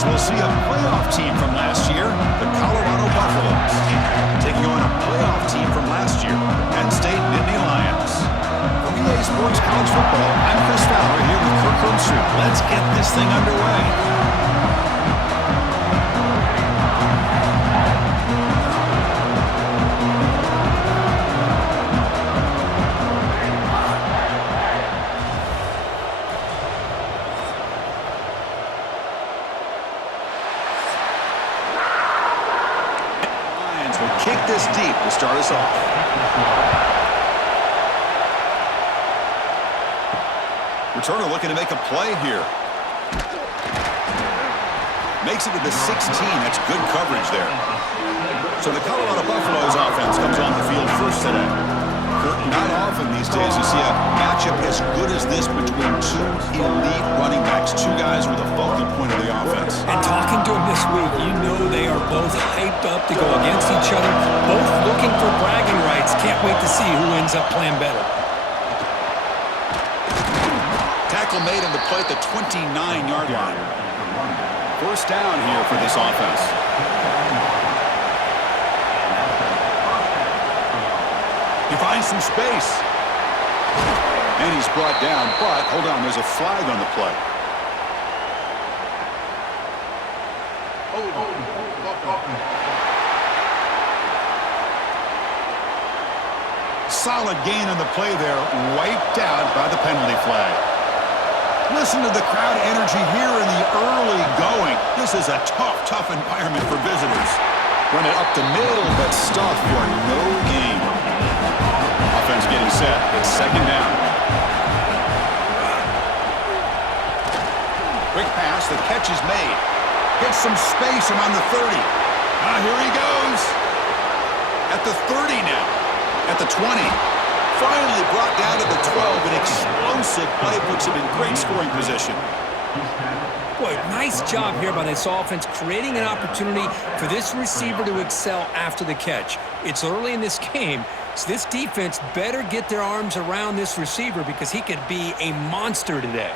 as we'll see a playoff team from last year, the Colorado Buffaloes, taking on a playoff team from last year, the Penn State Nittany Lions. For EA Sports College Football, I'm Chris Fowler here with Kirk Herbstreit. Let's get this thing underway. Kick this deep to start us off. Returner looking to make a play here. Makes it to the 16. That's good coverage there. So the Colorado Buffaloes offense comes on the field first today. Not often these days you see a matchup as good as this between two elite running backs, two guys with a focal point of the offense. And talking to them this week, you know they are both hyped up to go against each other, both looking for bragging rights. Can't wait to see who ends up playing better. Tackle made on the play at the 29-yard line. First down here for this offense. He finds some space. And he's brought down, but hold on, there's a flag on the play. Solid gain on the play there, wiped out by the penalty flag. Listen to the crowd energy here in the early going. This is a tough environment for visitors. Run it up the middle, but stuff for no gain. Offense getting set. It's second down. Quick pass. The catch is made. Gets some space around the 30. Here he goes. At the 30 now. At the 20. Finally brought down to the 12. An explosive play puts him in great scoring position. Boy, nice job here by this offense, creating an opportunity for this receiver to excel after the catch. It's early in this game, so this defense better get their arms around this receiver because he could be a monster today.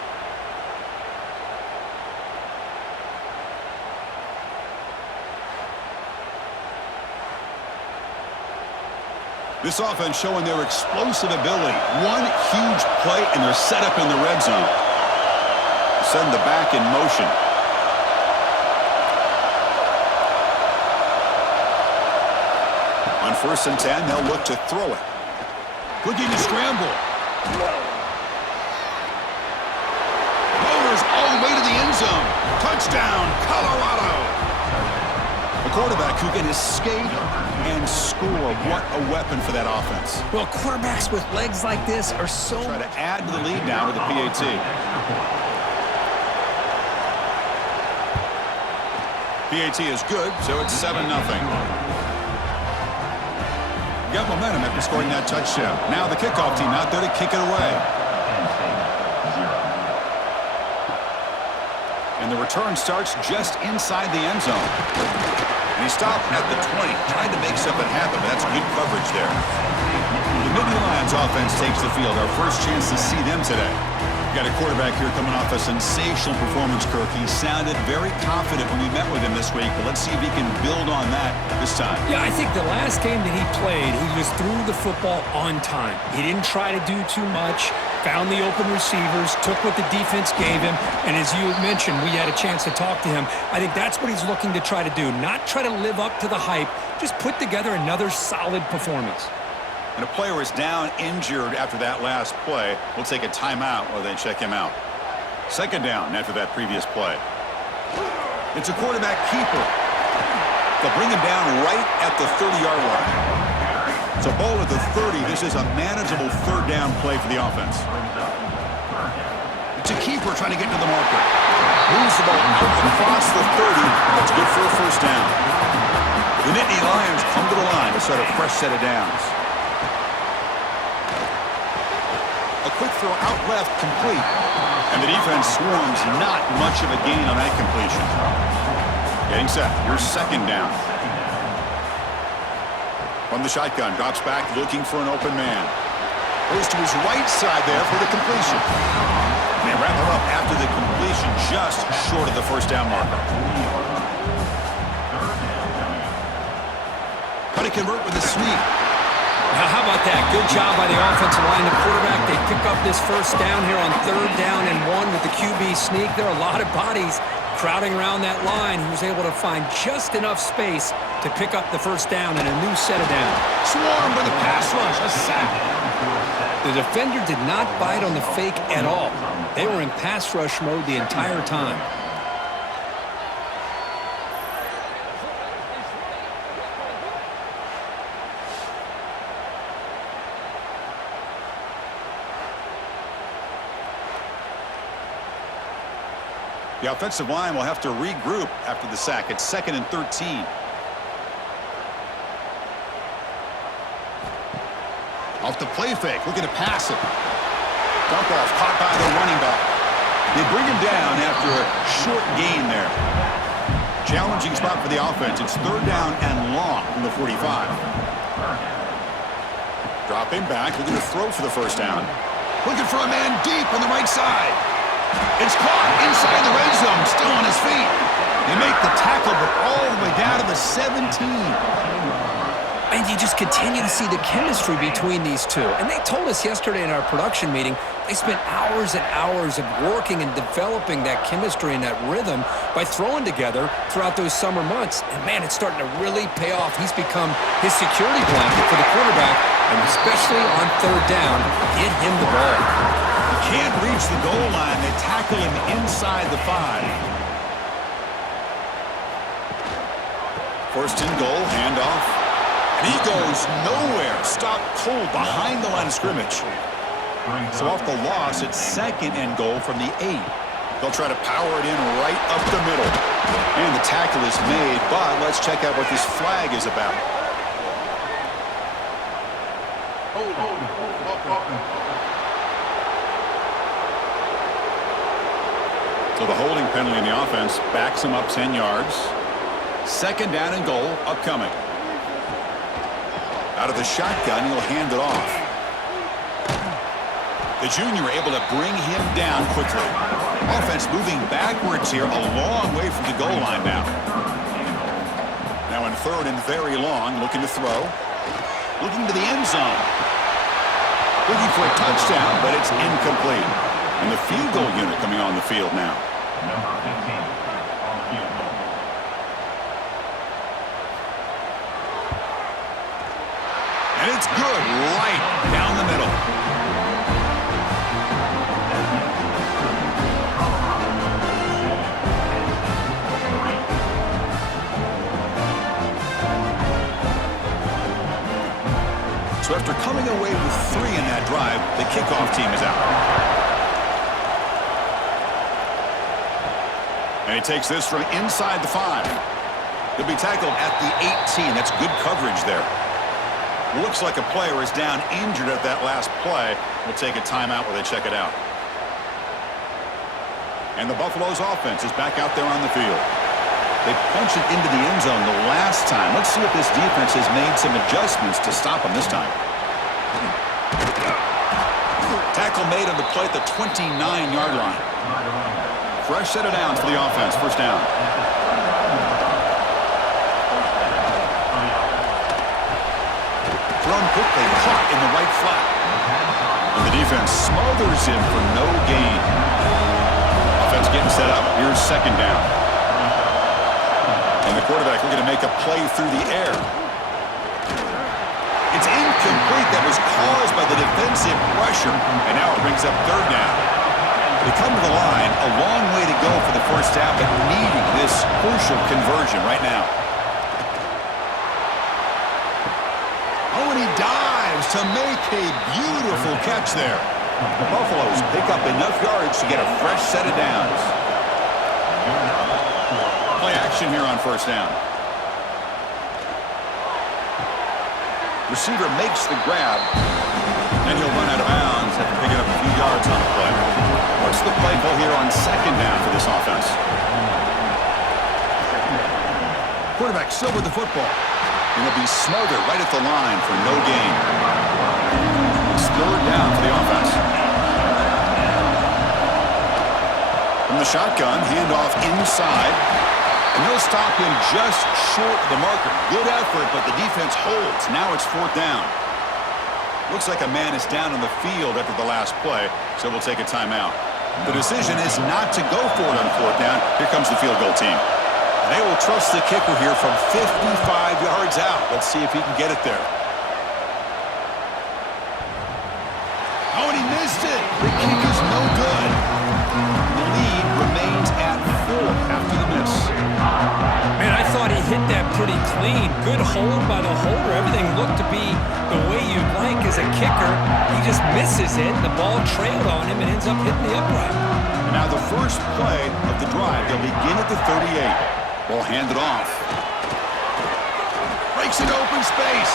This offense showing their explosive ability. One huge play, and they're set up in the red zone. Send the back in motion. On 1st and 10, they'll look to throw it. Looking to scramble. Rolls all the way to the end zone. Touchdown, Colorado. The quarterback who can escape and score. What a weapon for that offense. Well, quarterbacks with legs like this are so... Try to add to the lead now to the PAT. PAT is good, so it's 7-0. Got momentum after scoring that touchdown. Now the kickoff team out there to kick it away. And the return starts just inside the end zone. And he stopped at the 20, trying to make something happen, but that's good coverage there. The Nittany Lions offense takes the field. Our first chance to see them today. Got a quarterback here coming off a sensational performance, Kirk. He sounded very confident when we met with him this week, but let's see if he can build on that this time. Yeah, I think the last game that he played, he just threw the football on time. He didn't try to do too much, found the open receivers, took what the defense gave him, and as you mentioned, we had a chance to talk to him. I think that's what he's looking to try to do, not try to live up to the hype, just put together another solid performance. And a player is down injured after that last play. We'll take a timeout while they check him out. Second down after that previous play. It's a quarterback keeper. They'll bring him down right at the 30-yard line. So ball at the 30. This is a manageable third down play for the offense. It's a keeper trying to get to the marker. Moves the ball out across the 30. That's good for a first down. The Nittany Lions come to the line to start a fresh set of downs. A quick throw out left, complete. And the defense swarms, not much of a gain on that completion. Getting set, here's second down. From the shotgun, drops back, looking for an open man. Goes to his right side there for the completion. And they wrap him up after the completion, just short of the first down marker. How to convert with a sneak. Now, how about that? Good job by the offensive line. The quarterback, they pick up this first down here on 3rd down and 1 with the QB sneak. There are a lot of bodies crowding around that line. He was able to find just enough space to pick up the first down and a new set of downs. Swarm with a pass rush, a sack. The defender did not bite on the fake at all. They were in pass rush mode the entire time. The offensive line will have to regroup after the sack. It's 2nd and 13. Off the play fake, looking to pass it. Dump off, caught by the running back. They bring him down after a short gain there. Challenging spot for the offense. It's 3rd down and long from the 45. Dropping back, looking to throw for the first down. Looking for a man deep on the right side. It's caught inside the red zone, still on his feet. They make the tackle, but all the way down to the 17. And you just continue to see the chemistry between these two. And they told us yesterday in our production meeting, they spent hours and hours of working and developing that chemistry and that rhythm by throwing together throughout those summer months. And, man, it's starting to really pay off. He's become his security blanket for the quarterback, and especially on 3rd down, get him the ball. Can't reach the goal line. They tackle him inside the 5. 1st and goal, handoff. And he goes nowhere. Stopped cold behind the line of scrimmage. So off the loss, it's 2nd and goal from the 8. They'll try to power it in right up the middle. And the tackle is made, but let's check out what this flag is about. So the holding penalty in the offense backs him up 10 yards. 2nd down and goal upcoming. Out of the shotgun, he'll hand it off. The junior able to bring him down quickly. Offense moving backwards here, a long way from the goal line now. Now in 3rd and very long, looking to throw. Looking to the end zone. Looking for a touchdown, but it's incomplete. And the field goal unit coming on the field now. Number 15 on the field goal. And it's good right down the middle. So after coming away with 3 in that drive, the kickoff team is out. And he takes this from inside the 5. He'll be tackled at the 18. That's good coverage there. Looks like a player is down injured at that last play. We'll take a timeout where they check it out. And the Buffalo's offense is back out there on the field. They punched it into the end zone the last time. Let's see if this defense has made some adjustments to stop them this time. Tackle made on the play at the 29-yard line. Fresh set of downs for the offense. First down. Thrown quickly, caught in the right flat. And the defense smothers him for no gain. Offense getting set up. Here's 2nd down. And the quarterback looking to make a play through the air. It's incomplete. That was caused by the defensive pressure. And now it brings up 3rd down. They come to the line, a long way to go for the first down, but needing this crucial conversion right now. Oh, and he dives to make a beautiful catch there. The Buffaloes pick up enough yards to get a fresh set of downs. Play action here on first down. Receiver makes the grab, and he'll run out of bounds after picking up a few yards on the play. What's the play call here on 2nd down for this offense? Quarterback still with the football. And he'll be smothered right at the line for no gain. It's 3rd down for the offense. the shotgun, handoff inside. And they'll stop him just short of the marker. Good effort, but the defense holds. Now it's 4th down. Looks like a man is down on the field after the last play, so we'll take a timeout. The decision is not to go for it on 4th down. Here comes the field goal team. They will trust the kicker here from 55 yards out. Let's see if he can get it there. Oh, and he missed it. The kick is no good. The lead remains at 4 after the miss. Man, I thought he hit that pretty clean. Good hold by the holder. Everything looked to be the way you'd like as a kicker. He just misses it. The ball trailed on him and ends up hitting the upright. And now the first play of the drive. They'll begin at the 38. Ball handed off. Breaks into open space.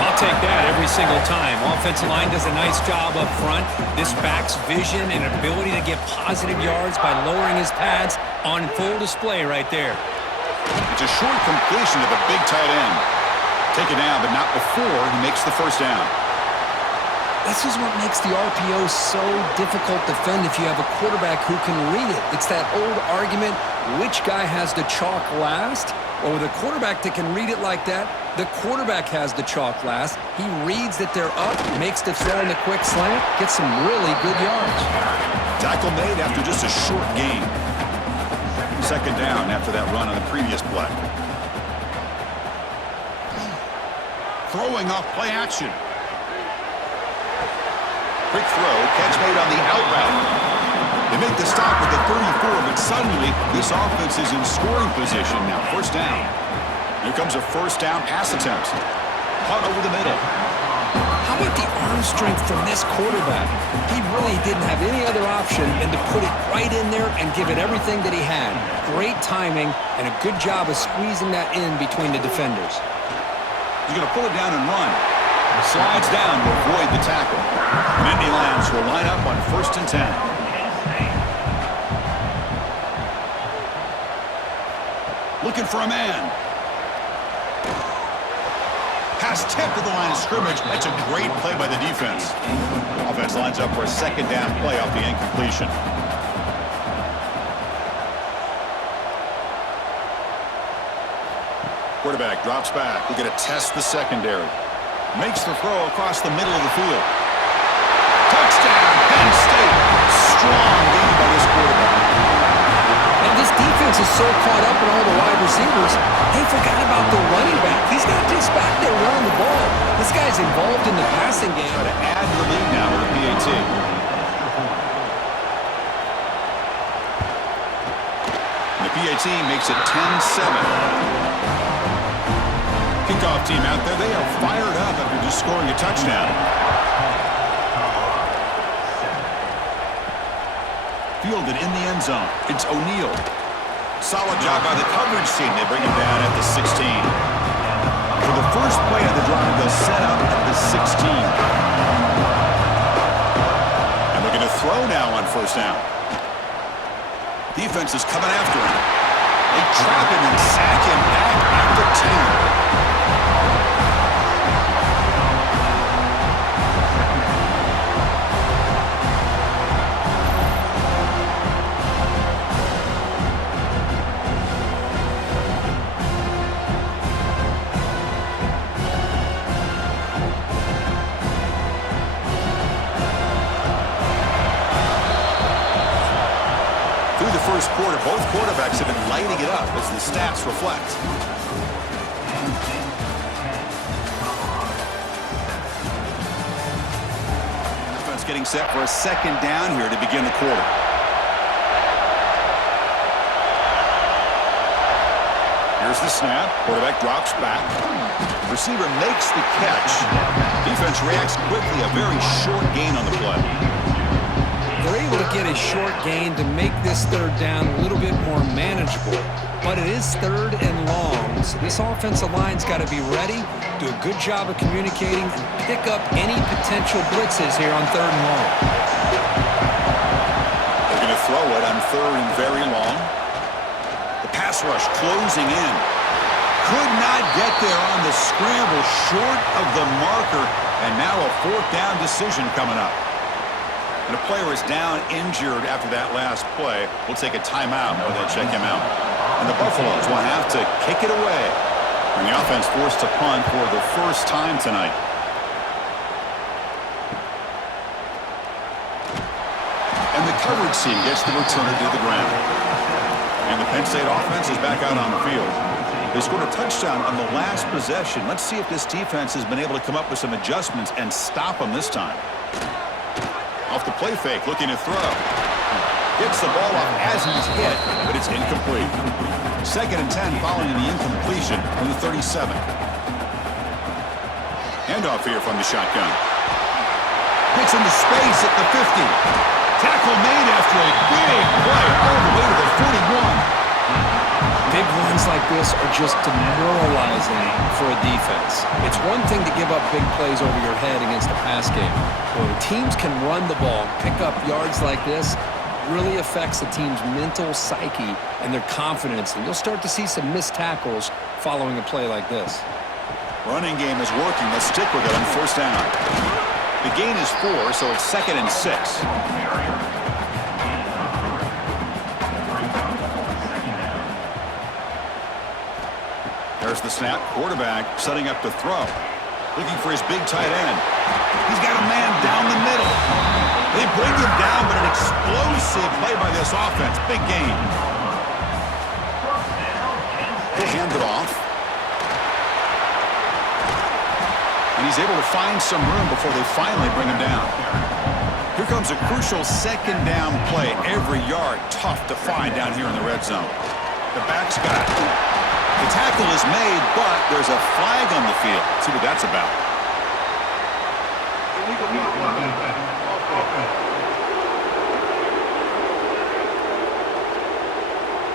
I'll take that every single time. Offensive line does a nice job up front. This back's vision and ability to get positive yards by lowering his pads on full display right there. It's a short completion to the big tight end. Take it down, but not before he makes the first down. This is what makes the RPO so difficult to defend if you have a quarterback who can read it. It's that old argument, which guy has the chalk last? Well, with a quarterback that can read it like that, the quarterback has the chalk last. He reads that they're up, makes the throw in the quick slant, gets some really good yards. Tackle made after just a short gain. 2nd down after that run on the previous play. Throwing off play action. Quick throw, catch made on the out route. They make the stop at the 34, but suddenly this offense is in scoring position now. 1st down. Here comes a 1st down pass attempt. Caught over the middle. How about the arm strength from this quarterback? He really didn't have any other option than to put it right in there and give it everything that he had. Great timing and a good job of squeezing that in between the defenders. He's going to pull it down and run. Slides down to avoid the tackle. And Indy Lions will line up on 1st and 10. Looking for a man. Pass tipped to the line of scrimmage. That's a great play by the defense. Offense lines up for a 2nd down play off the incompletion. Quarterback drops back. We're going to test the secondary. Makes the throw across the middle of the field. Touchdown, Penn State. Strong game by this quarterback. Now this defense is so caught up in all the wide receivers, they forgot about the running back. He's not just back there running the ball. This guy's involved in the passing game. Try to add to the lead now with the PAT. And the PAT makes it 10-7. Kickoff team out there, they are fired up after just scoring a touchdown. Fielded in the end zone. It's O'Neal. Solid job by the coverage team. They bring him down at the 16. For the first play of the drive, they'll set up at the 16. And they're going to throw now on 1st down. Defense is coming after him. They trap him and sack him back at the 10. First quarter, both quarterbacks have been lighting it up as the stats reflect. Defense getting set for a 2nd down here to begin the quarter. Here's the snap. Quarterback drops back. Receiver makes the catch. Defense reacts quickly. A very short gain on the play. They're able to get a short gain to make this 3rd down a little bit more manageable. But it is 3rd and long, so this offensive line's got to be ready, do a good job of communicating, and pick up any potential blitzes here on 3rd and long. They're going to throw it on 3rd and very long. The pass rush closing in. Could not get there on the scramble, short of the marker, and now a 4th down decision coming up. And a player is down injured after that last play. We'll take a timeout while they check him out. And the Buffaloes will have to kick it away. And the offense forced to punt for the first time tonight. And the coverage team gets the returner to the ground. And the Penn State offense is back out on the field. They scored a touchdown on the last possession. Let's see if this defense has been able to come up with some adjustments and stop them this time. Off the play fake, looking to throw. Gets the ball off as he's hit, but it's incomplete. 2nd and 10 following the incompletion from the 37. Handoff here from the shotgun. Gets into space at the 50. Tackle made after a big play all the way to the 41. Big runs like this are just demoralizing for a defense. It's one thing to give up big plays over your head against a pass game. When teams can run the ball, pick up yards like this, really affects the team's mental psyche and their confidence. And you'll start to see some missed tackles following a play like this. Running game is working. Let's stick with it on 1st down. The gain is 4, so it's 2nd and 6. There's the snap. Quarterback setting up to throw. Looking for his big tight end. He's got a man down the middle. They bring him down, but an explosive play by this offense. Big gain. They hand it off. And he's able to find some room before they finally bring him down. Here comes a crucial 2nd down play. Every yard tough to find down here in the red zone. The back's got it. The tackle is made, but there's a flag on the field. Let's see what that's about.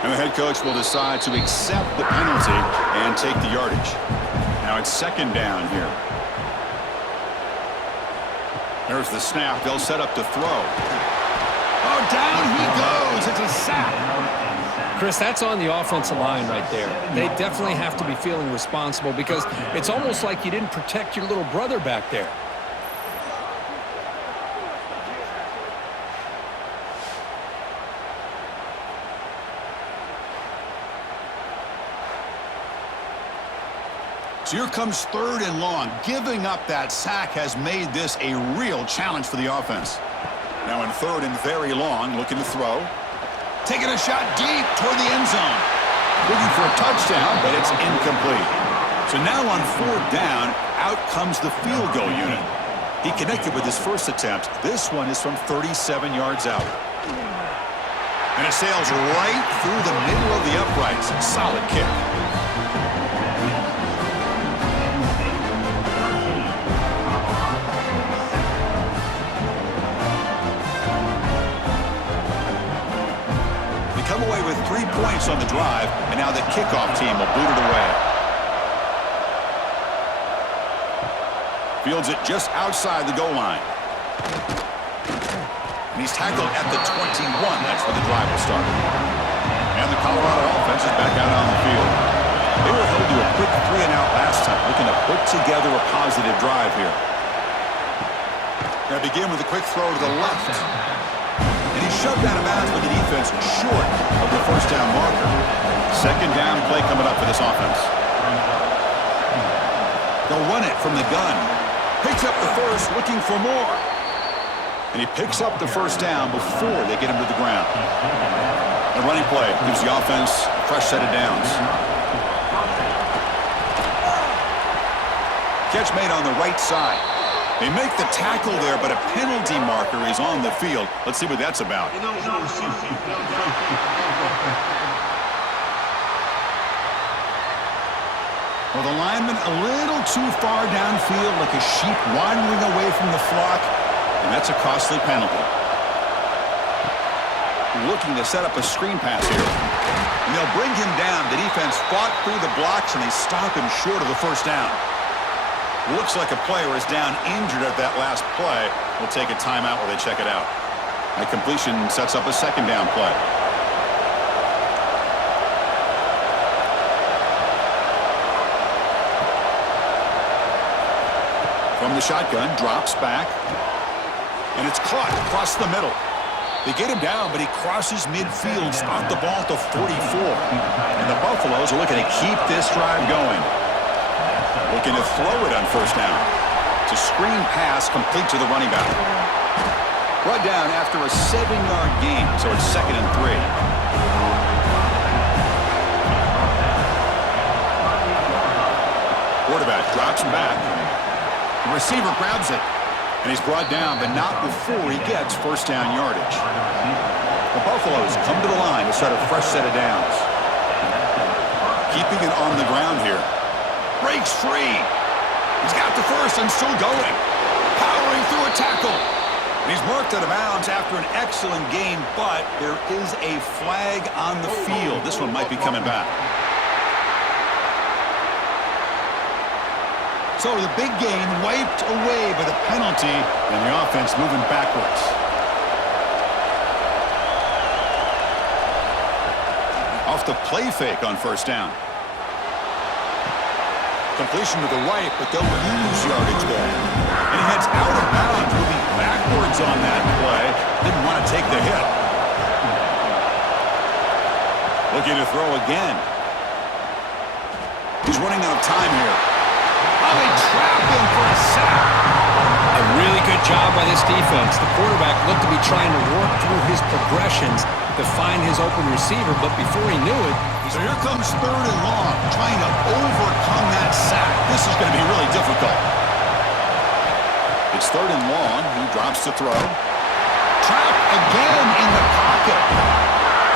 And the head coach will decide to accept the penalty and take the yardage. Now it's 2nd down here. There's the snap. They'll set up to throw. Oh, down he goes. It's a sack. Chris, that's on the offensive line right there. They definitely have to be feeling responsible because it's almost like you didn't protect your little brother back there. So here comes 3rd and long. Giving up that sack has made this a real challenge for the offense. Now in 3rd and very long, looking to throw. Taking a shot deep toward the end zone. Looking for a touchdown, but it's incomplete. So now on 4th down, out comes the field goal unit. He connected with his first attempt. This one is from 37 yards out. And it sails right through the middle of the uprights. Solid kick. Away with 3 points on the drive, and now the kickoff team will boot it away. Fields it just outside the goal line. And he's tackled at the 21. That's where the drive will start. And the Colorado offense is back out on the field. They were held to a quick 3-and-out last time, looking to put together a positive drive here. They begin with a quick throw to the left. And he's shoved out of bounds with the defense short of the 1st down marker. 2nd down play coming up for this offense. They'll run it from the gun. Picks up the first, looking for more. And he picks up the 1st down before they get him to the ground. A running play gives the offense a fresh set of downs. Catch made on the right side. They make the tackle there, but a penalty marker is on the field. Let's see what that's about. Well, the lineman a little too far downfield, like a sheep wandering away from the flock, and that's a costly penalty. Looking to set up a screen pass here. And they'll bring him down. The defense fought through the blocks, and they stop him short of the 1st down. Looks like a player is down injured at that last play. We'll take a timeout while they check it out. The completion sets up a 2nd down play. From the shotgun, drops back. And it's caught across the middle. They get him down, but he crosses midfield, spot the ball at the 44. And the Buffaloes are looking to keep this drive going. Looking to throw it on first down. It's a screen pass complete to the running back. Brought down after a 7-yard gain, so it's 2nd and 3. Quarterback drops him back. The receiver grabs it. And he's brought down, but not before he gets first down yardage. The Buffaloes come to the line to start a fresh set of downs. Keeping it on the ground here. Breaks free. He's got the first and still going. Powering through a tackle. And he's marked out of bounds after an excellent game, but there is a flag on the field. This one might be coming back. So the big gain wiped away by the penalty, and the offense moving backwards. Off the play fake on first down. Completion to the right, but they'll lose yardage there. And he heads out of bounds, moving backwards on that play. Didn't want to take the hit. Looking to throw again. He's running out of time here. Oh, they trap him for a sack. A really good job by this defense. The quarterback looked to be trying to work through his progressions to find his open receiver, but before he knew it... So here comes 3rd and long, trying to overcome that sack. This is going to be really difficult. It's 3rd and long. He drops to throw. Trapped again in the pocket.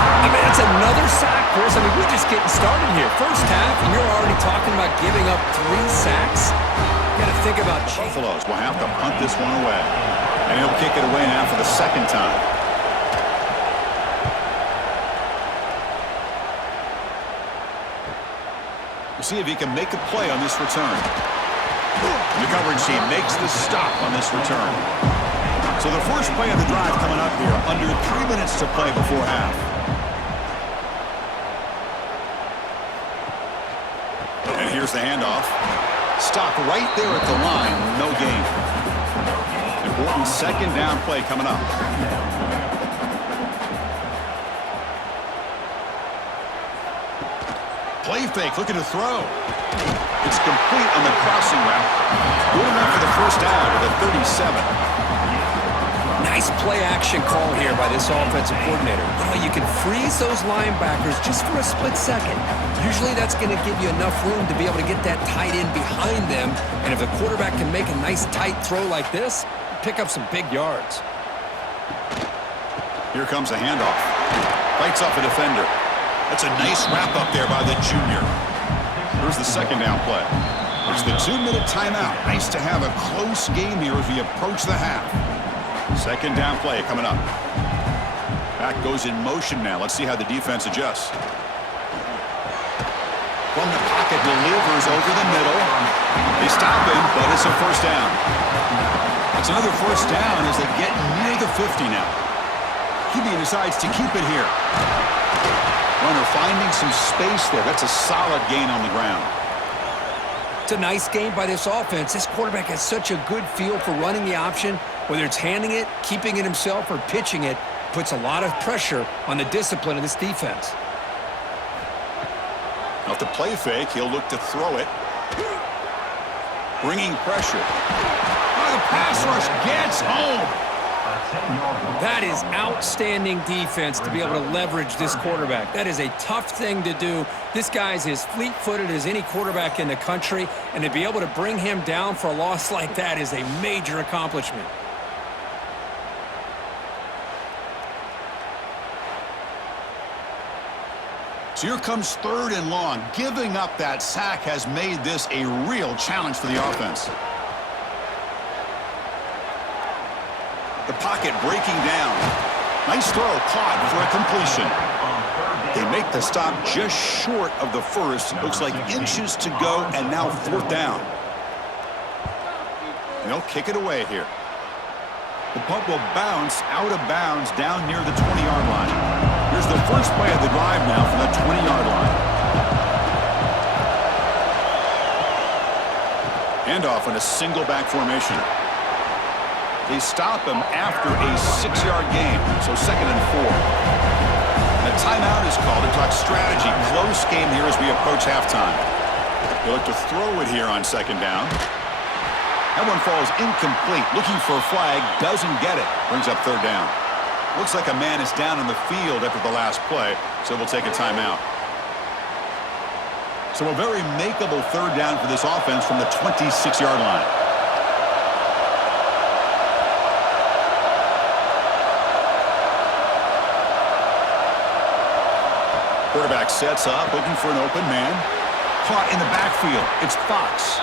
I mean, it's another sack, Chris. I mean, we're just getting started here. First half, and you're already talking about giving up 3 sacks. You got to think about... Buffaloes will have to punt this one away. And he'll kick it away now for the 2nd time. We'll see if he can make a play on this return. The coverage team makes the stop on this return. So the first play of the drive coming up here. Under 3 minutes to play before half. And here's the handoff. Stop right there at the line. No gain. Important 2nd down play coming up. Play fake, looking to throw. It's complete on the crossing route. Good enough for the first down to the 37. Nice play-action call here by this offensive coordinator. You know, you can freeze those linebackers just for a split second. Usually that's going to give you enough room to be able to get that tight end behind them. And if the quarterback can make a nice tight throw like this, pick up some big yards. Here comes a handoff. Fights off a defender. That's a nice wrap-up there by the junior. Here's the 2nd down play. It's the 2-minute timeout. Nice to have a close game here as we approach the half. 2nd down play coming up. Back goes in motion now. Let's see how the defense adjusts. From the pocket, delivers over the middle. They stop him, but it's a first down. It's another first down as they get near the 50 now. QB decides to keep it here. Runner finding some space there. That's a solid gain on the ground. It's a nice game by this offense. This quarterback has such a good feel for running the option. Whether it's handing it, keeping it himself, or pitching it, puts a lot of pressure on the discipline of this defense. Off the play fake, he'll look to throw it. Bringing pressure. Oh, the pass rush gets home. That is outstanding defense to be able to leverage this quarterback. That is a tough thing to do. This guy's as fleet-footed as any quarterback in the country, and to be able to bring him down for a loss like that is a major accomplishment. So here comes 3rd and long. Giving up that sack has made this a real challenge for the offense. The pocket breaking down. Nice throw, caught for a completion. They make the stop just short of the first. Looks like inches to go, and now 4th down. They'll kick it away here. The punt will bounce out of bounds down near the 20-yard line. Here's the first play of the drive now from the 20-yard line. Handoff in a single back formation. They stop him after a 6-yard gain, so 2nd and 4. A timeout is called to talk strategy. Close game here as we approach halftime. They look to throw it here on 2nd down. That one falls incomplete. Looking for a flag, doesn't get it. Brings up 3rd down. Looks like a man is down in the field after the last play, so we'll take a timeout. So a very makeable 3rd down for this offense from the 26-yard line. Quarterback sets up, looking for an open man. Caught in the backfield. It's Fox.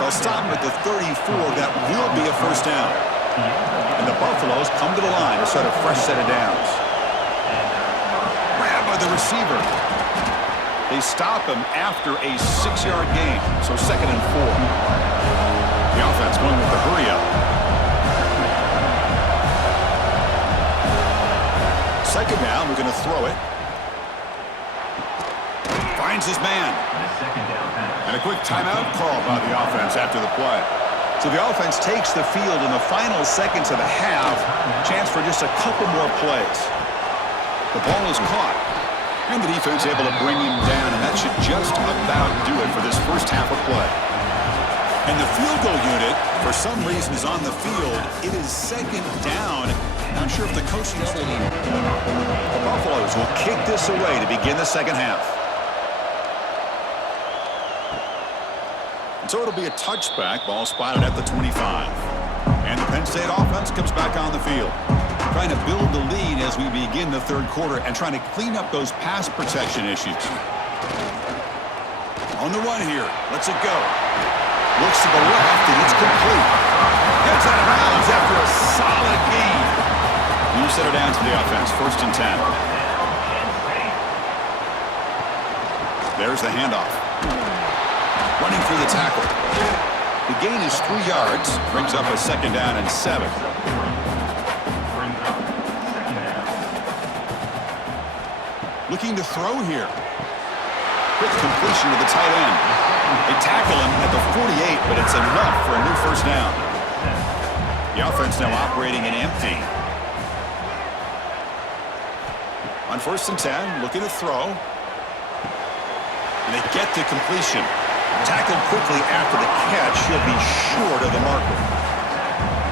They'll stop him at the 34. That will be a 1st down. And the Buffaloes come to the line to start a fresh set of downs. Grabbed by the receiver. They stop him after a 6-yard gain, so 2nd and 4. The offense going with the hurry up. 2nd down, we're going to throw it. Finds his man. And a quick timeout called by the offense after the play. So the offense takes the field in the final seconds of the half. Chance for just a couple more plays. The ball is caught. And the defense able to bring him down, and that should just about do it for this first half of play. And the field goal unit, for some reason, is on the field. It is 2nd down. Not sure if the coaching is holding. The Buffaloes will kick this away to begin the 2nd half. And so it'll be a touchback. Ball spotted at the 25. And the Penn State offense comes back on the field. Trying to build the lead as we begin the 3rd quarter and trying to clean up those pass protection issues. On the run here. Lets it go. Looks to the left, and it's complete. Gets out of bounds after a solid gain. New set of downs for the offense. 1st and 10. There's the handoff. Running through the tackle. The gain is 3 yards. Brings up a 2nd down and 7. Looking to throw here. Quick completion to the tight end. They tackle him at the 48, but it's enough for a new 1st down. The offense now operating in empty. On 1st and 10, looking to throw. And they get the completion. Tackled quickly after the catch. He'll be short of the marker.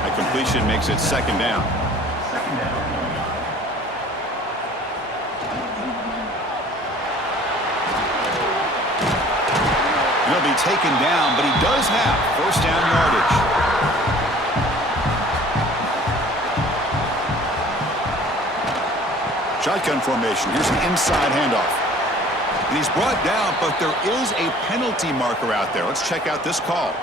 The completion makes it 2nd down. He'll be taken down, but he does have 1st down yardage. Shotgun formation. Here's an inside handoff. And he's brought down, but there is a penalty marker out there. Let's check out this call.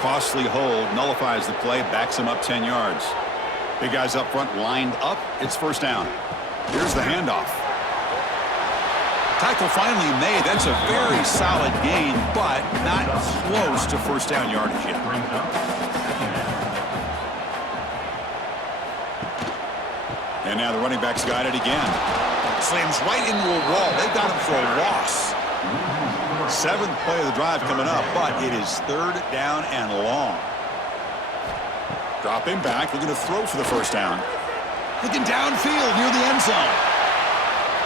Costly hold, nullifies the play, backs him up 10 yards. Big guys up front lined up. It's 1st down. Here's the handoff. Tackle finally made. That's a very solid gain, but not close to 1st down yardage yet. And now the running back's got it again. Slams right into a wall. They got him for a loss. 7th play of the drive coming up, but it is 3rd down and long. Dropping back, looking to throw for the 1st down. Looking downfield near the end zone.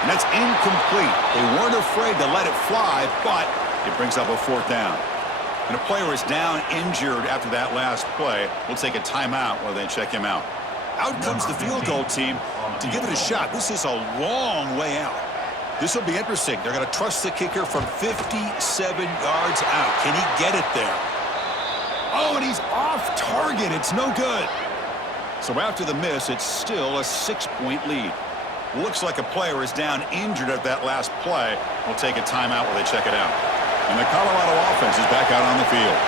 And that's incomplete. They weren't afraid to let it fly, but it brings up a 4th down. And a player is down injured after that last play. We'll take a timeout while they check him out. Out comes the field goal team to give it a shot. This is a long way out. This will be interesting. They're going to trust the kicker from 57 yards out. Can he get it there? Oh, and he's off target. It's no good. So after the miss, it's still a 6-point lead. Looks like a player is down injured at that last play. We'll take a timeout while they check it out. And the Colorado offense is back out on the field.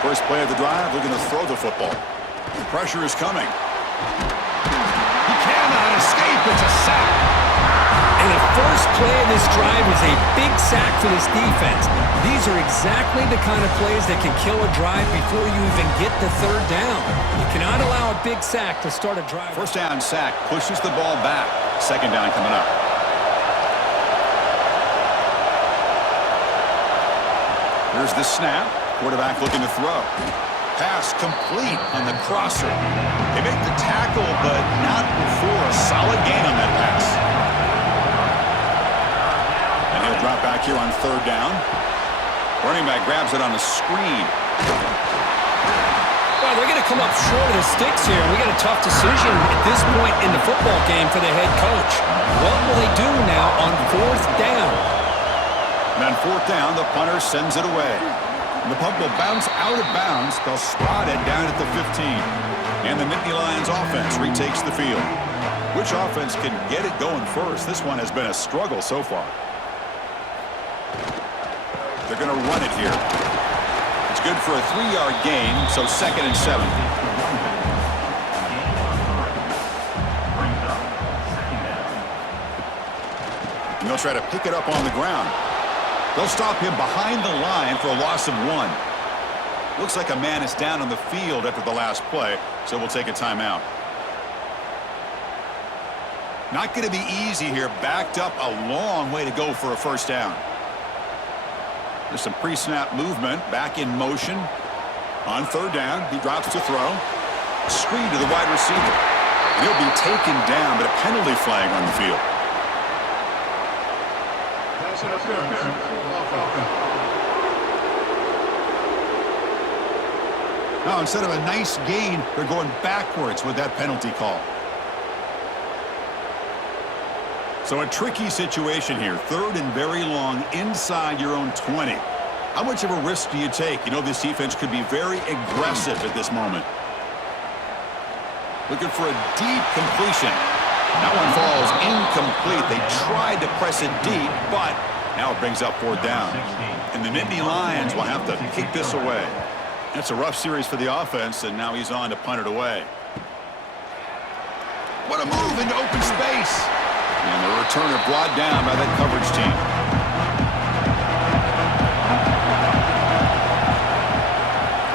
First play of the drive, looking to throw the football. The pressure is coming. He cannot escape. It's a sack. And a first play of this drive is a big sack for this defense. These are exactly the kind of plays that can kill a drive before you even get the third down. You cannot allow a big sack to start a drive. First down sack pushes the ball back. Second down coming up. Here's the snap. Quarterback looking to throw. Pass complete on the crosser. They make the tackle, but not before a solid gain on that pass. And he'll drop back here on third down. Running back grabs it on a screen. Well, they're going to come up short of the sticks here. We got a tough decision at this point in the football game for the head coach. What will they do now on fourth down? And on fourth down, the punter sends it away. And the punt will bounce out of bounds. They'll spot it down at the 15. And the Nittany Lions offense retakes the field. Which offense can get it going first? This one has been a struggle so far. They're going to run it here. It's good for a 3-yard gain, so 2nd and 7. And they'll try to pick it up on the ground. They'll stop him behind the line for a loss of 1. Looks like a man is down on the field after the last play, so we'll take a timeout. Not going to be easy here. Backed up a long way to go for a first down. There's some pre-snap movement. Back in motion. On third down, he drops to throw. Screen to the wide receiver. And he'll be taken down, but a penalty flag on the field. Now, instead of a nice gain, they're going backwards with that penalty call. So a tricky situation here. 3rd and very long inside your own 20. How much of a risk do you take? You know this defense could be very aggressive at this moment. Looking for a deep completion. That one falls incomplete. They tried to press it deep, but now it brings up fourth down. And the Nittany Lions will have to kick this away. That's a rough series for the offense, and now he's on to punt it away. What a move into open space. And the returner brought down by that coverage team.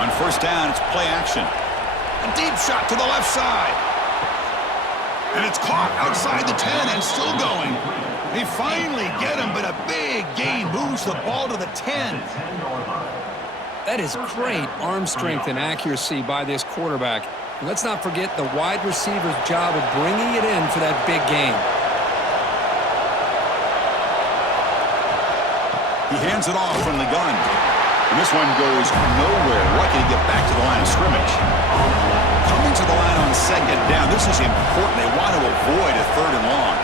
On first down, it's play action. A deep shot to the left side. And it's caught outside the 10 and still going. They finally get him, but a big gain moves the ball to the 10. That is great arm strength and accuracy by this quarterback. And let's not forget the wide receiver's job of bringing it in for that big gain. He hands it off from the gun. And this one goes nowhere. Lucky to get back to the line of scrimmage. Coming to the line on second down. This is important. They want to avoid a 3rd and long.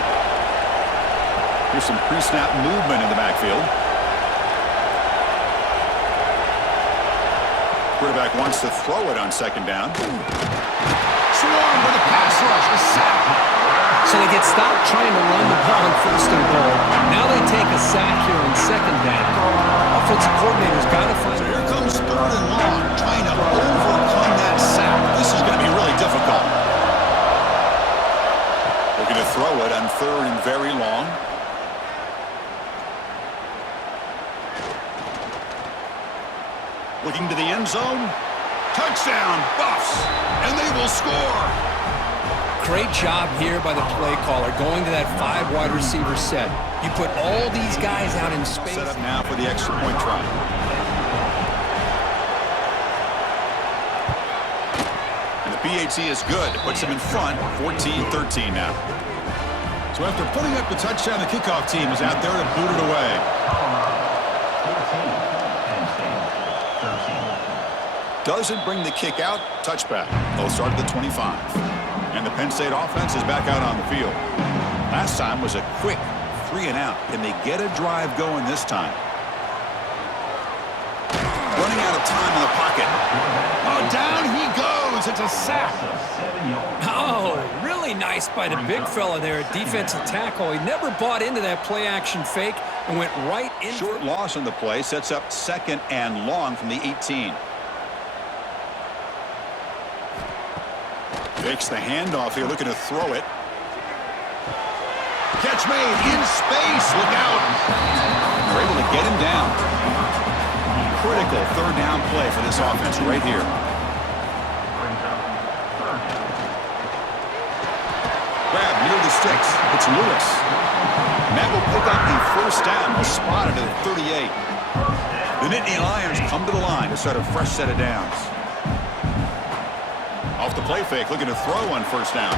Here's some pre-snap movement in the backfield. Quarterback wants to throw it on second down. Swarm with a pass rush. A sack. So they get stopped trying to run the ball on 1st and goal. Now they take a sack here on 2nd down. Offensive coordinator's got to find. So here comes 3rd and long, trying to overcome that sack. This is going to be really difficult. Looking to throw it on 3rd and very long. Looking to the end zone. Touchdown, Buffs, and they will score. Great job here by the play caller, going to that 5 wide receiver set. You put all these guys out in space. Set up now for the extra point try. And the PAT is good. Puts them in front, 14-13 now. So after putting up the touchdown, the kickoff team is out there to boot it away. Doesn't bring the kick out. Touchback. They'll start at the 25. And the Penn State offense is back out on the field. Last time was a quick 3 and out. Can they get a drive going this time? Running out of time in the pocket. Oh, down he goes. It's a sack. Oh, really nice by the big fella there at defensive tackle. He never bought into that play action fake and went right in. Short loss on the play sets up 2nd and long from the 18. Takes the handoff here, looking to throw it. Gets catch made in space. Look out. They're able to get him down. Critical third down play for this offense right here. Grab near the sticks. It's Lewis. And that will pick up the first down. We'll spot it at 38. The Nittany Lions come to the line to start a fresh set of downs. Off the play fake, looking to throw on first down.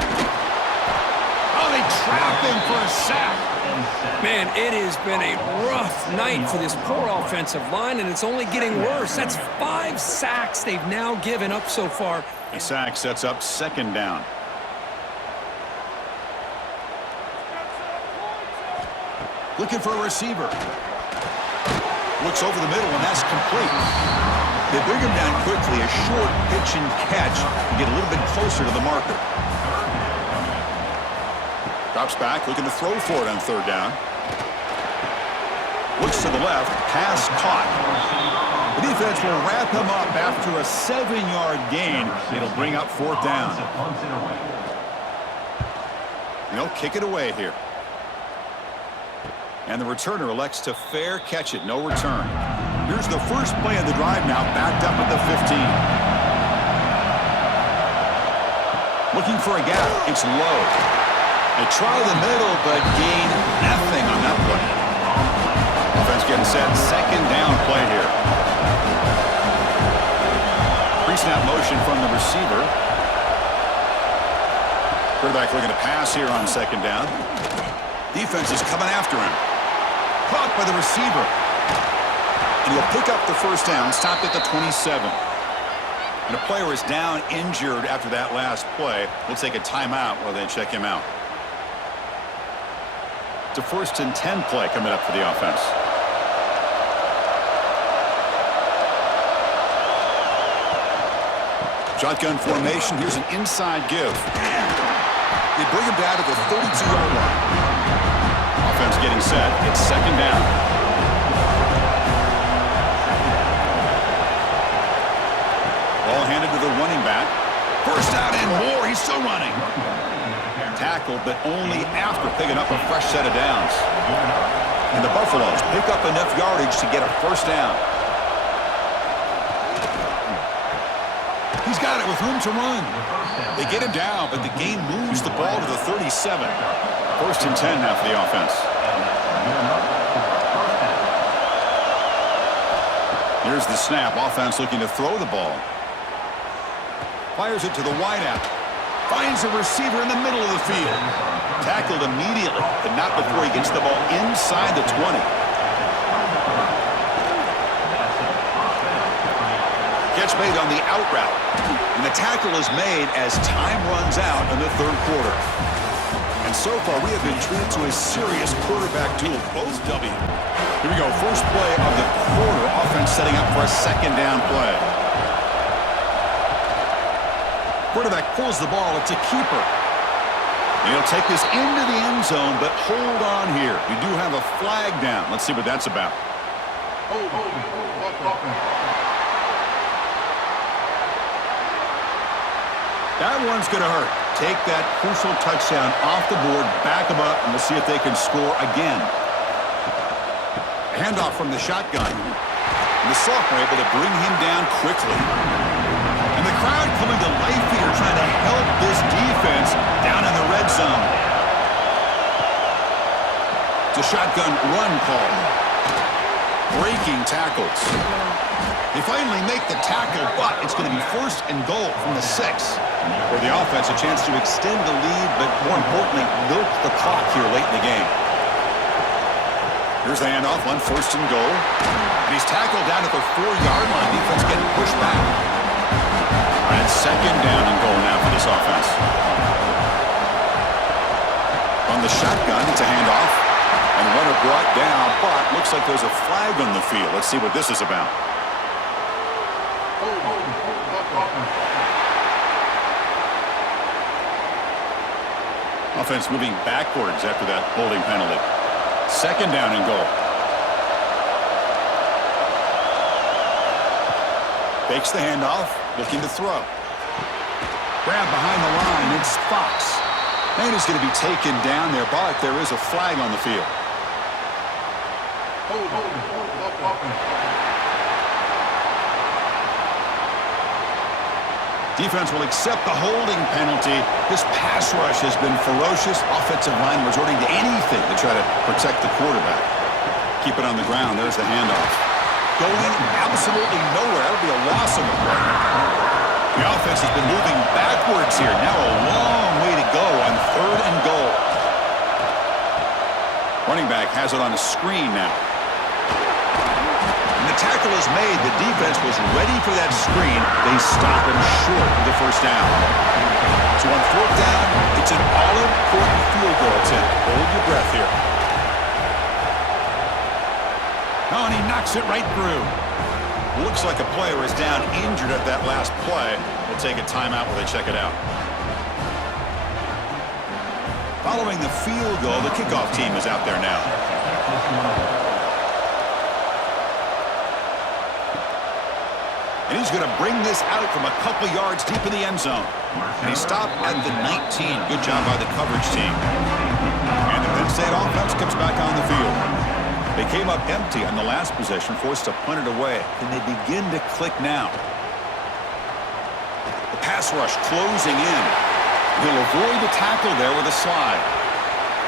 Oh, they trap him for a sack. Man, it has been a rough night for this poor offensive line, and it's only getting worse. That's 5 sacks they've now given up so far. The sack sets up second down. Looking for a receiver. Looks over the middle, and that's complete. They bring him down quickly, a short pitch and catch to get a little bit closer to the marker. Drops back, looking to throw for it on third down. Looks to the left, pass caught. The defense will wrap him up after a 7-yard gain. It'll bring up fourth down. And they'll kick it away here. And the returner elects to fair catch it, no return. Here's the first play of the drive now, backed up at the 15. Looking for a gap, it's low. They try the middle, but gain nothing on that play. Offense getting set, second down play here. Pre-snap motion from the receiver. Quarterback looking to pass here on second down. Defense is coming after him. Caught by the receiver. And he'll pick up the first down, stopped at the 27. And a player is down injured after that last play. We'll take a timeout while they check him out. It's a 1st and 10 play coming up for the offense. Shotgun formation. Here's an inside give. They bring him down to the 32-yard line. Offense getting set. It's second down. Ball handed to the running back. First down and more. He's still running. Tackled, but only after picking up a fresh set of downs. And the Buffaloes pick up enough yardage to get a first down. He's got it with room to run. They get him down, but the game moves the ball to the 37. 1st and 10 now for the offense. Here's the snap. Offense looking to throw the ball. Fires it to the wideout. Finds a receiver in the middle of the field. Tackled immediately, but not before he gets the ball inside the 20. Catch made on the out route. And the tackle is made as time runs out in the third quarter. And so far, we have been treated to a serious quarterback duel. Both W. Here we go. First play of the quarter. Offense setting up for a second down play. Quarterback pulls the ball. It's a keeper. And he'll take this into the end zone, but hold on here. We do have a flag down. Let's see what that's about. That one's going to hurt. Take that crucial touchdown off the board, back them up, and we'll see if they can score again. A handoff from the shotgun. And the sophomore able to bring him down quickly. And the crowd coming to life here, trying to help this defense down in the red zone. It's a shotgun run call. Breaking tackles. They finally make the tackle, but it's going to be 1st and goal from the 6. For the offense, a chance to extend the lead, but more importantly, milk the clock here late in the game. Here's the handoff on 1st and goal. And he's tackled down at the 4-yard line. Defense getting pushed back. All right, second down and goal now for this offense. On the shotgun, it's a handoff. And runner brought down, but looks like there's a flag on the field. Let's see what this is about. Offense moving backwards after that holding penalty. Second down and goal. Fakes the handoff, looking to throw. Grab behind the line, it's Fox. And he's going to be taken down there, but there is a flag on the field. Defense will accept the holding penalty. This pass rush has been ferocious. Offensive line resorting to anything to try to protect the quarterback. Keep it on the ground. There's the handoff. Going absolutely nowhere. That'll be a loss of a play. The offense has been moving backwards here. Now a long way to go on 3rd and goal. Running back has it on a screen now. And the tackle is made. The defense was ready for that screen. They stop him short of the first down. So on 4th down, it's an all-important field goal attempt. Hold your breath here. Oh, and he knocks it right through. Looks like a player is down injured at that last play. We'll take a timeout while they check it out. Following the field goal, the kickoff team is out there now. And he's going to bring this out from a couple yards deep in the end zone. And he stopped at the 19. Good job by the coverage team. And the Penn State offense comes back on the field. They came up empty on the last possession, forced to punt it away. And they begin to click now. The pass rush closing in. He'll avoid the tackle there with a slide.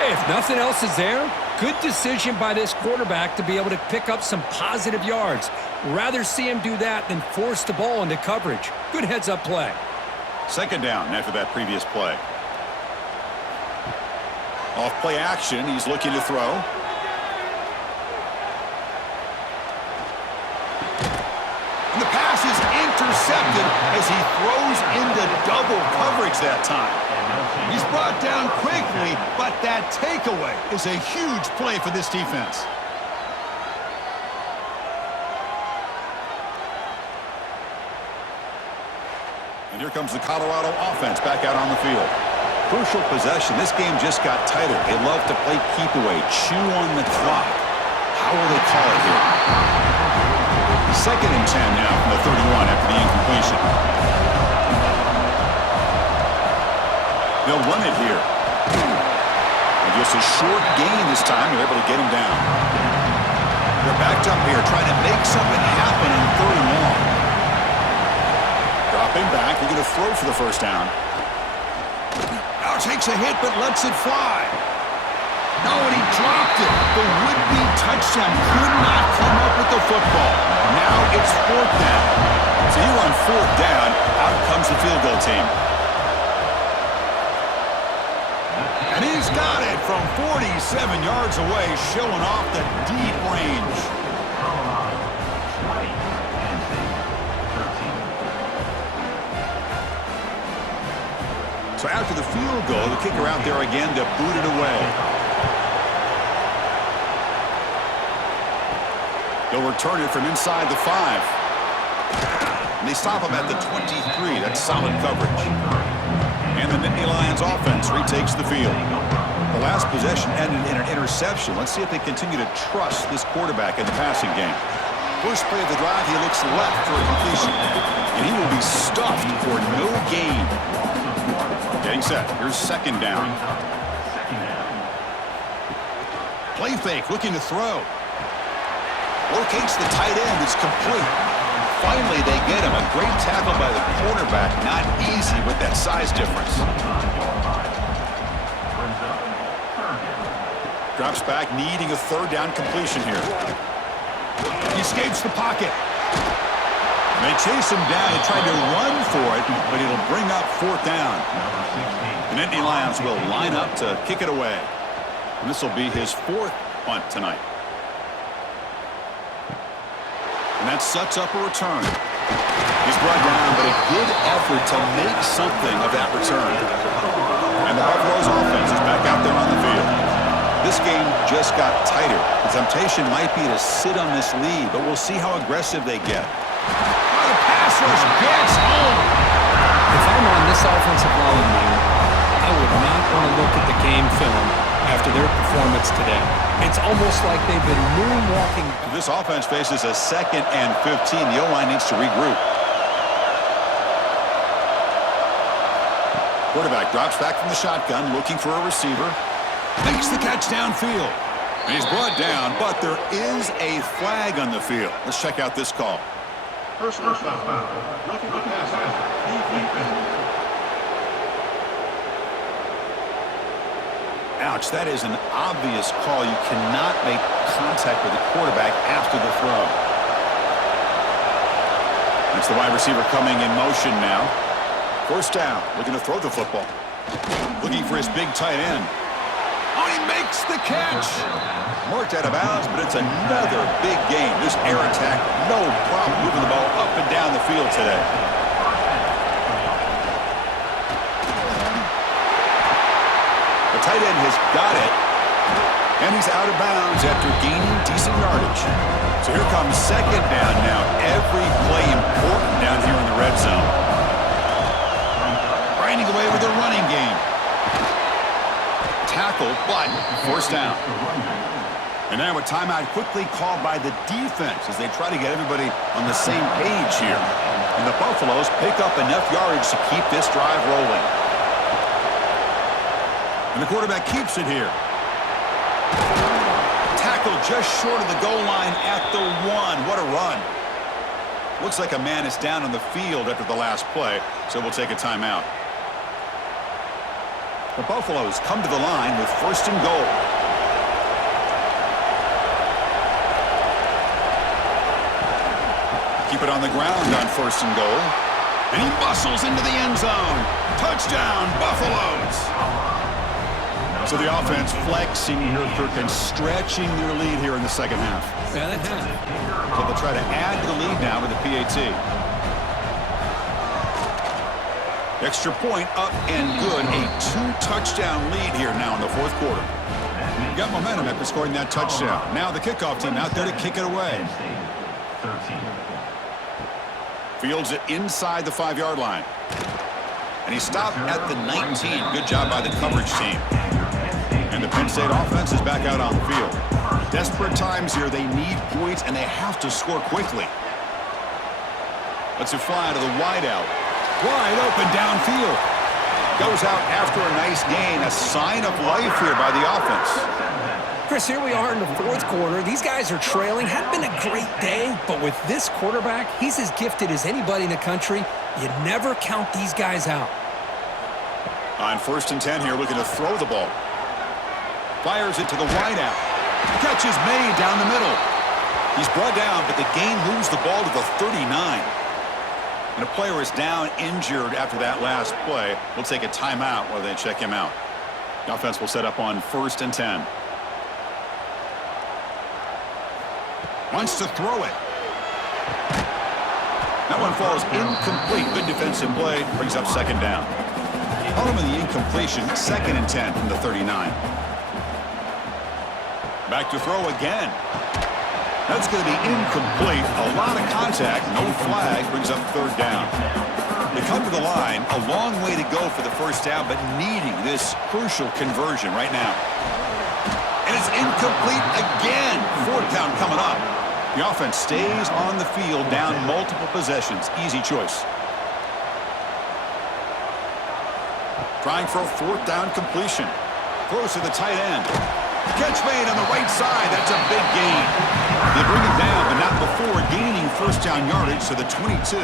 Hey, if nothing else is there, good decision by this quarterback to be able to pick up some positive yards. Rather see him do that than force the ball into coverage. Good heads-up play. 2nd down after that previous play. Off play action, he's looking to throw. And the pass is intercepted as he throws into double coverage that time. He's brought down quickly, but that takeaway is a huge play for this defense. And here comes the Colorado offense back out on the field. Crucial possession. This game just got tighter. They love to play keep away, chew on the clock. How will they call it here? 2nd and 10 now from the 31 after the incompletion. They'll run it here. And just a short gain this time. They're able to get him down. They're backed up here trying to make something happen in 3rd and long. Dropping back. They're going to throw for the first down. Now takes a hit but lets it fly. No, and he dropped it. The would-be touchdown could not come up with the football. Now it's 4th down. So here on 4th down, out comes the field goal team. And he's got it from 47 yards away, showing off the deep range. So after the field goal, the kicker out there again to boot it away. They'll return it from inside the 5. And they stop him at the 23. That's solid coverage. And the Nittany Lions offense retakes the field. The last possession ended in an interception. Let's see if they continue to trust this quarterback in the passing game. First play of the drive, he looks left for a completion. And he will be stuffed for no gain. Getting set. Here's 2nd down. Play fake, looking to throw. Locates the tight end. It's complete. Finally, they get him. A great tackle by the cornerback. Not easy with that size difference. Drops back, needing a 3rd down completion here. He escapes the pocket. They chase him down and try to run for it, but it'll bring up 4th down. The Nittany Lions will line up to kick it away. And this will be his 4th punt tonight. And that sets up a return. He's brought down, but a good effort to make something of that return. And the Buffalo's offense is back out there on the field. This game just got tighter. The temptation might be to sit on this lead, but we'll see how aggressive they get. Oh, the pass rush gets home. If I'm on this offensive line, I would not want to look at the game film after their performance today. It's almost like they've been moonwalking. This offense faces a 2nd and 15. The O-line needs to regroup. Quarterback drops back from the shotgun, looking for a receiver. Makes the catch downfield. And he's brought down, but there is a flag on the field. Let's check out this call. Personal foul. Roughing the passer. Defense. Ouch, that is an obvious call. You cannot make contact with the quarterback after the throw. That's the wide receiver coming in motion now. First down, looking to throw the football. Looking for his big tight end. Oh, he makes the catch. Marked out of bounds, but it's another big game. This air attack, no problem moving the ball up and down the field today. The tight end has got it, and he's out of bounds after gaining decent yardage. So here comes second down now. Every play important down here in the red zone. Grinding away with the running game. Tackle, but first down. And now a timeout quickly called by the defense as they try to get everybody on the same page here. And the Buffaloes pick up enough yardage to keep this drive rolling. And the quarterback keeps it here. Tackle just short of the goal line at the 1. What a run. Looks like a man is down on the field after the last play, so we'll take a timeout. The Buffaloes come to the line with first and goal. Keep it on the ground on first and goal. And he muscles into the end zone. Touchdown, Buffaloes. So the offense flexing here, Kirk, and stretching their lead here in the second half. Yeah, that's it. So they'll try to add to the lead now with the PAT. Extra point up and good. A 2-touchdown lead here now in the fourth quarter. Got momentum after scoring that touchdown. Now the kickoff team out there to kick it away. Fields it inside the 5-yard line. And he stopped at the 19. Good job by the coverage team. And the Penn State offense is back out on the field. Desperate times here. They need points, and they have to score quickly. Let's it fly to the wideout. Wide open downfield. Goes out after a nice gain. A sign of life here by the offense. Chris, here we are in the fourth quarter. These guys are trailing. Hadn't been a great day, but with this quarterback, he's as gifted as anybody in the country. You never count these guys out. On first and 10 here, looking to throw the ball. Fires it to the wideout. Catch is made down the middle. He's brought down, but the gain moves the ball to the 39. And a player is down injured after that last play. We'll take a timeout while they check him out. The offense will set up on first and 10. Wants to throw it. That one falls incomplete. Good defensive play. Brings up second down. Bottom of the incompletion. Second and 10 from the 39. Back to throw again. That's going to be incomplete. A lot of contact. No flag. Brings up third down. They come to the line. A long way to go for the first down, but needing this crucial conversion right now. And it's incomplete again. Fourth down coming up. The offense stays on the field, down multiple possessions. Easy choice. Trying for a fourth down completion. Throws to the tight end. Catch made on the right side. That's a big gain. They bring it down, but not before gaining first down yardage to the 22.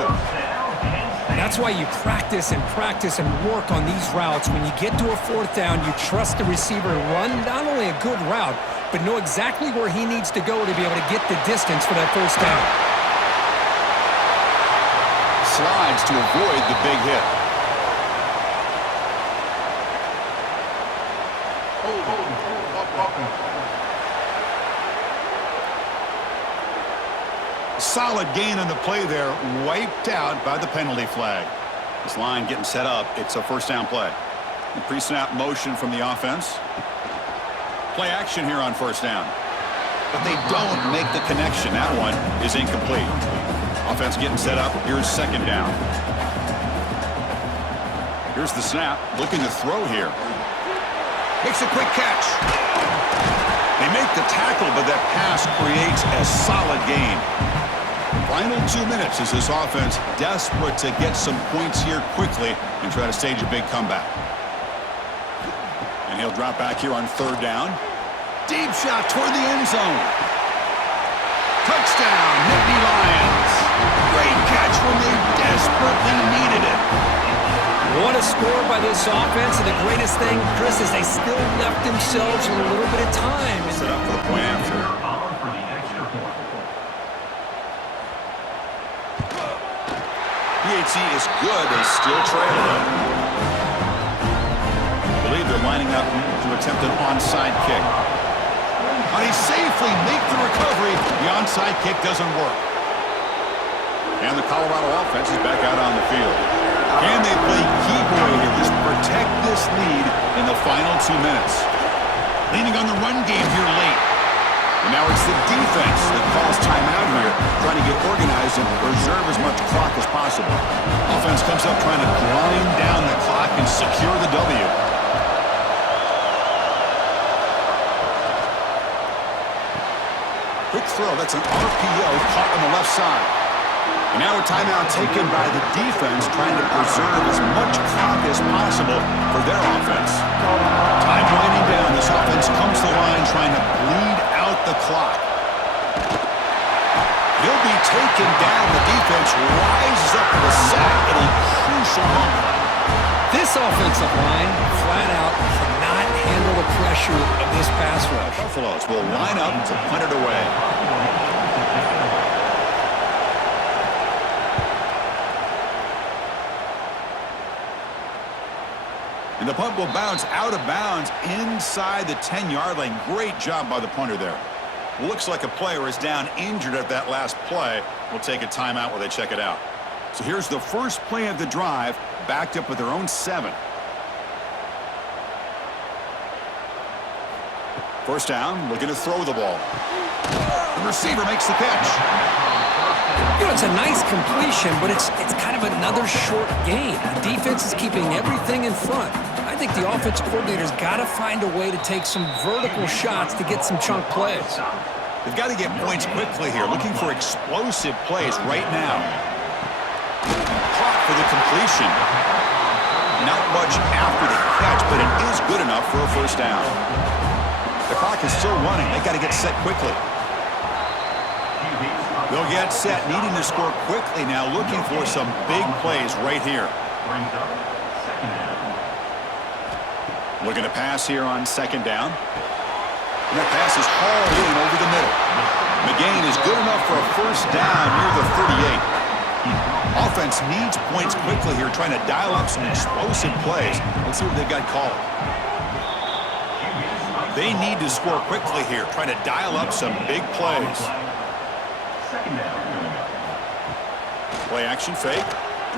That's why you practice and work on these routes. When you get to a fourth down, you trust the receiver to run not only a good route, but know exactly where he needs to go to be able to get the distance for that first down. Slides to avoid the big hit. Solid gain on the play there, wiped out by the penalty flag. This line getting set up. It's a first down play. The pre-snap motion from the offense. Play action here on first down. But they don't make the connection. That one is incomplete. Offense getting set up. Here's second down. Here's the snap. Looking to throw here. Makes a quick catch. They make the tackle, but that pass creates a solid gain. Final 2 minutes as this offense desperate to get some points here quickly and try to stage a big comeback. And he'll drop back here on 3rd down. Deep shot toward the end zone. Touchdown, Nittany Lions. Great catch when they desperately needed it. What a score by this offense, and the greatest thing, Chris, is they still left themselves with a little bit of time. Set up for the point after. PAT is good. They still trail it. I believe they're lining up to attempt an onside kick. But he safely make the recovery. The onside kick doesn't work. And the Colorado offense is back out on the field. Can they play keep away here? Just protect this lead in the final 2 minutes. Leaning on the run game here late. And now it's the defense that calls timeout here, trying to get organized and preserve as much clock as possible. Offense comes up trying to grind down the clock and secure the W. Quick throw. That's an RPO caught on the left side. And now a timeout taken by the defense, trying to preserve as much clock as possible for their offense. Time winding down. This offense comes to the line trying to bleed out the clock. He'll be taken down. The defense rises up with a sack at a crucial moment. This offensive line, flat out, cannot handle the pressure of this pass rush. Buffaloes will line up to punt it away. And the punt will bounce out of bounds inside the 10-yard line. Great job by the punter there. Looks like a player is down injured at that last play. We'll take a timeout while they check it out. So here's the first play of the drive, backed up with their own 7. First down, looking to throw the ball. The receiver makes the catch. You know, it's a nice completion, but it's kind of another short gain. The defense is keeping everything in front. I think the offensive coordinator's got to find a way to take some vertical shots to get some chunk plays. They've got to get points quickly here, looking for explosive plays right now. Caught for the completion. Not much after the catch, but it is good enough for a first down. The clock is still running. They've got to get set quickly. They'll get set, needing to score quickly now, looking for some big plays right here. Looking to pass here on 2nd down. And that pass is hauled in over the middle. McGain is good enough for a first down near the 38. Offense needs points quickly here, trying to dial up some explosive plays. Let's see what they've got called. They need to score quickly here, trying to dial up some big plays. Play action fake,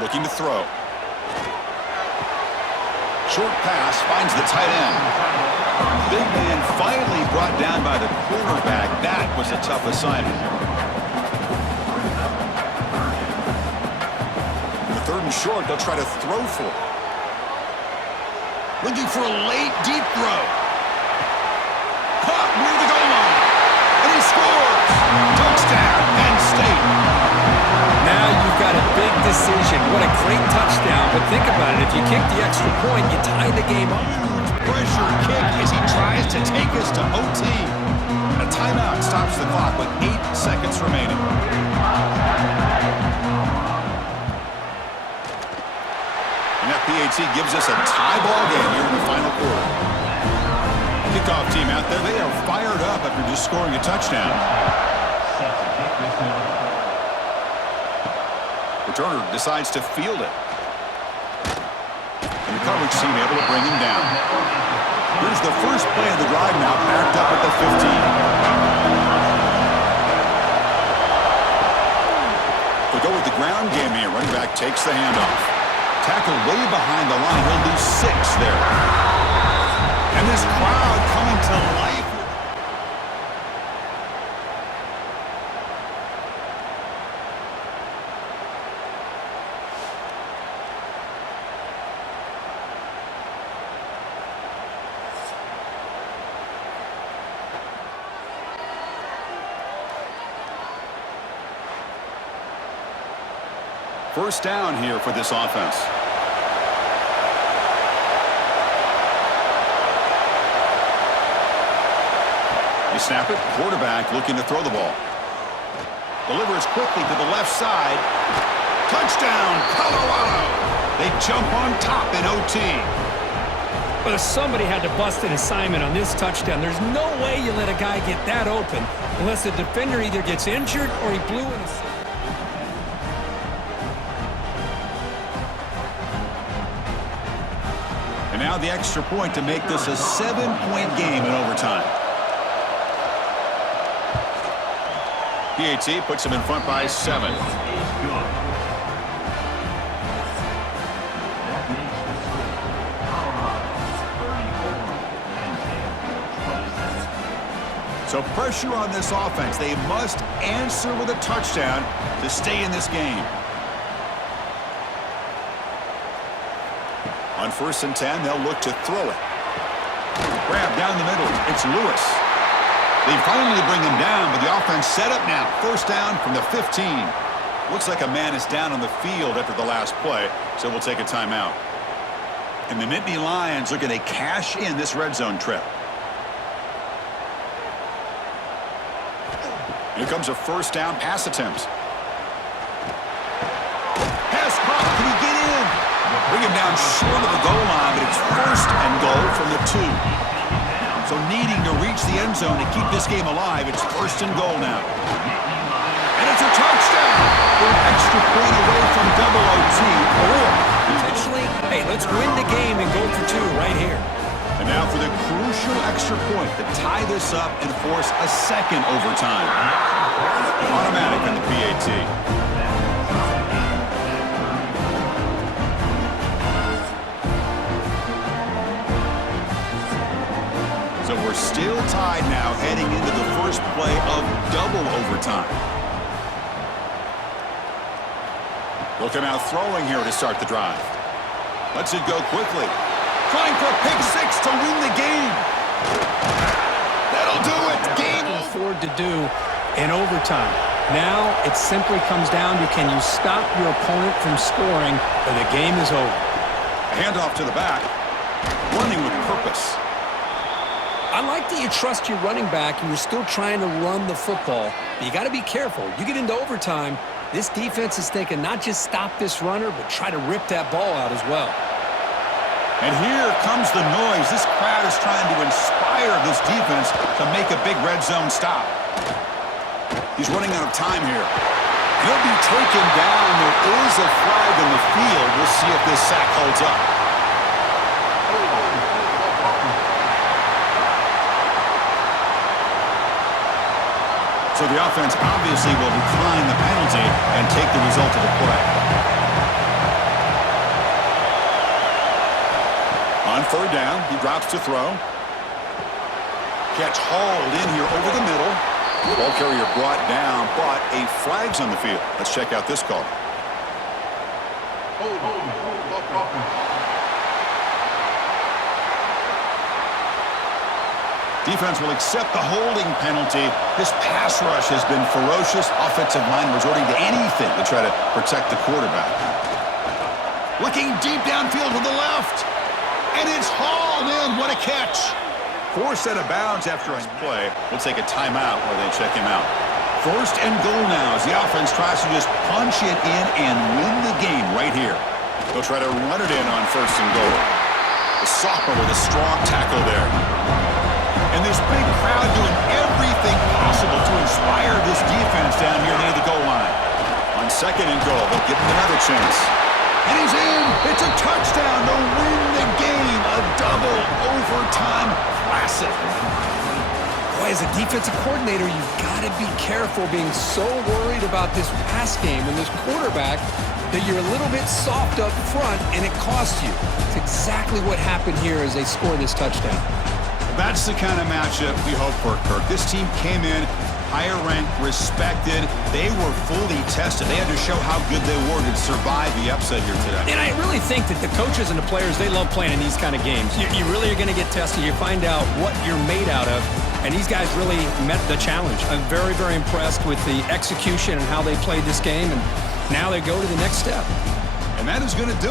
looking to throw. Short pass finds the tight end. Big man finally brought down by the quarterback. That was a tough assignment. The 3rd and short, they'll try to throw for it. Looking for a late deep throw. Caught near the goal line. And he scores. Touchdown, Penn State. Now you've got a big decision. What a great touchdown. But think about it. If you kick the extra point, you tie the game up. Pressure kick as he tries to take us to OT. A timeout stops the clock with 8 seconds remaining. And that PAT gives us a tie ball game here in the final quarter. Kickoff team out there, they are fired up after just scoring a touchdown. Returner decides to field it. And the coverage team able to bring him down. Here's the first play of the drive now, backed up at the 15. We'll go with the ground game here. Running back takes the handoff. Tackle way behind the line. He'll lose 6 there. And this crowd coming to life. First down here for this offense. You snap it, quarterback looking to throw the ball. Delivers quickly to the left side. Touchdown, Colorado! They jump on top in OT. But if somebody had to bust an assignment on this touchdown, there's no way you let a guy get that open unless the defender either gets injured or he blew in a... And now the extra point to make this a 7-point game in overtime. PAT puts them in front by 7. So pressure on this offense. They must answer with a touchdown to stay in this game. On 1st and 10, they'll look to throw it. Grab down the middle. It's Lewis. They finally bring him down, but the offense set up now. First down from the 15. Looks like a man is down on the field after the last play, so we'll take a timeout. And the Nittany Lions looking to cash in this red zone trip. Here comes a first down pass attempt. Pass caught. Can he get in? Bring him down short of the goal line, but it's first and goal from the 2. So needing to reach the end zone to keep this game alive, it's first and goal now. And it's a touchdown! We're an extra point away from double OT. Or potentially, hey, let's win the game and go for 2 right here. And now for the crucial extra point to tie this up and force a second overtime. Automatic on the PAT. So we're still tied now heading into the first play of double overtime. They'll come out throwing here to start the drive. Lets it go quickly. Trying for a pick 6 to win the game. That'll do it. Game afford to do in overtime. Now it simply comes down to, can you stop your opponent from scoring or the game is over. A handoff to the back. Running with purpose. I like that you trust your running back and you're still trying to run the football. But you got to be careful. You get into overtime, this defense is thinking not just stop this runner, but try to rip that ball out as well. And here comes the noise. This crowd is trying to inspire this defense to make a big red zone stop. He's running out of time here. He'll be taken down. There is a flag in the field. We'll see if this sack holds up. So the offense obviously will decline the penalty and take the result of the play. On 3rd down, he drops to throw. Catch hauled in here over the middle. Ball carrier brought down, but a flag's on the field. Let's check out this call. Defense will accept the holding penalty. This pass rush has been ferocious. Offensive line resorting to anything to try to protect the quarterback. Looking deep downfield to the left. And it's hauled in. What a catch. Forced out of bounds after a play. We'll take a timeout while they check him out. First and goal now as the offense tries to just punch it in and win the game right here. They'll try to run it in on 1st and goal. The sophomore with a strong tackle there. And this big crowd doing everything possible to inspire this defense down here near the goal line. On 2nd and goal, they'll give him another chance. And he's in. It's a touchdown to win the game. A double overtime classic. Boy, as a defensive coordinator, you've got to be careful being so worried about this pass game and this quarterback that you're a little bit soft up front and it costs you. It's exactly what happened here as they score this touchdown. That's the kind of matchup we hope for, Kirk. This team came in higher ranked, respected. They were fully tested. They had to show how good they were to survive the upset here today. And I really think that the coaches and the players, they love playing in these kind of games. You really are going to get tested. You find out what you're made out of. And these guys really met the challenge. I'm very, very impressed with the execution and how they played this game. And Now they go to the next step. And that is going to do